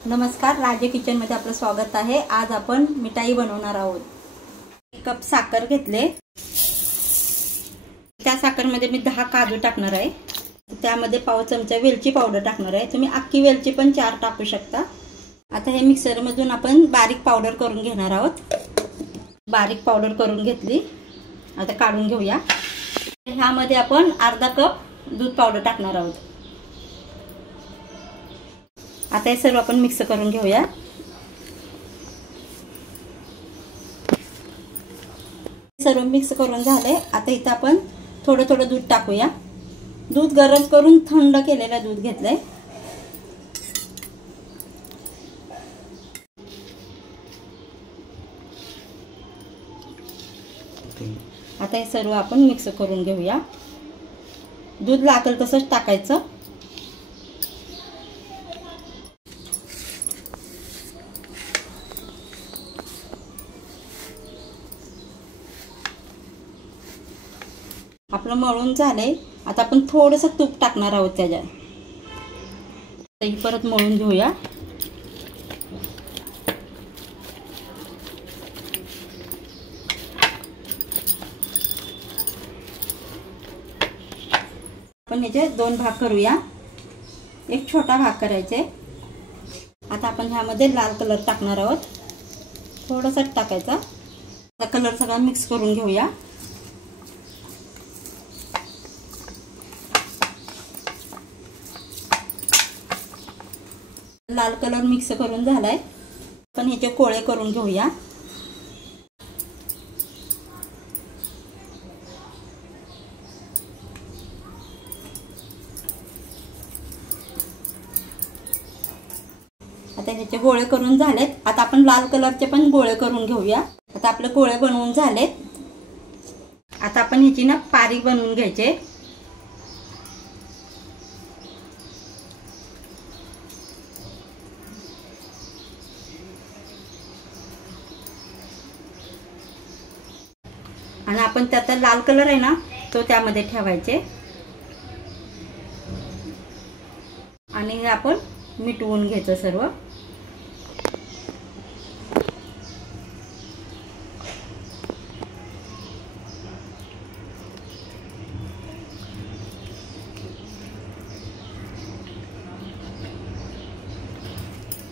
नमस्कार, राजे किचन मध्ये आपलं स्वागत आहे। आज आपण मिठाई बनवणार आहोत। 1 कप साखर घेतले, त्या साखरेमध्ये मी 10 काजू टाकणार आहे। त्यामध्ये पाव चमचा वेलची पावडर टाकणार आहे। तुम्ही अख्खी वेलची पण 4 टाकू शकता। आता हे मिक्सर मधून आपण बारीक पावडर करून घेणार आहोत। बारीक पावडर करून घेतली, आता काढून घेऊया। ह्यामध्ये आपण अर्धा कप दूध पावडर टाकणार आहोत। आता हे सर्व आपण मिक्स करून घेऊया। सर्व मिक्स करून झाले। आता इथे आपण थोडं थोडं दूध टाकूया। दूध गरम करून थंड केलेलं दूध घेतलंय। आता हे सर्व आपण मिक्स करून घेऊया। दूध लागेल तसंच टाकायचं। आपलं मळून झाले। आता आपण थोडंसं तूप टाकणार आहोत त्याच्यात। परत मळून घेऊया। आपण याचे 2 भाग करूया। एक छोटा भाग करायचे। आता आपण ह्यामध्ये लाल कलर टाकणार आहोत। थोडासा टाकायचा। आता कलर सगळा मिक्स करून घेऊया। लाल कलर मिक्स करून झालाय। पण ह्याचे कोळे करून घेऊया। आता ह्याचे गोळे करून झालेत। आता आपण लाल कलरचे पण गोळे करून घेऊया। आता आपले गोळे बनवून झालेत। आता आपण ह्याची ना पारी बनवून घ्यायचे। आणि आपण त्यात लाल कलर आहे ना, तो त्यामध्ये ठेवायचे। आणि आपण मिटवून घ्यायचं सर्व।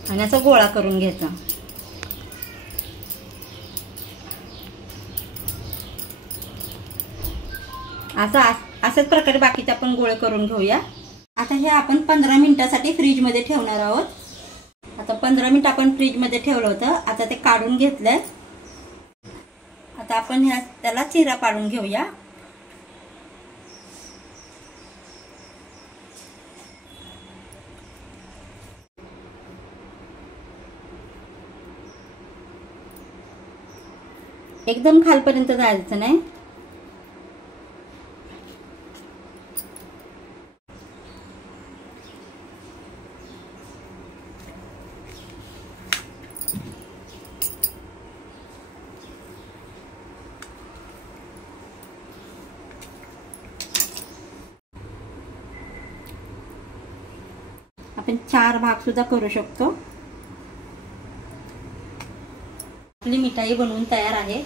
आणि असा गोळा करून घ्यायचा। अशाच प्रकारे बाकीचे आपण गोळे करून घेऊया। आता हे आपण 15 मिनिटांसाठी फ्रीज मध्ये ठेवणार आहोत। आता 15 मिनिट आपण फ्रीज मध्ये ठेवलं होतं। आता ते काढून घेतलंय। आता आपण त्याला चिरा पाडून घेऊया। एकदम खालपर्यंत जायचं नाही। आपण 4 भाग सुद्धा करू शकतो। आपली मिठाई बनवून तयार आहे।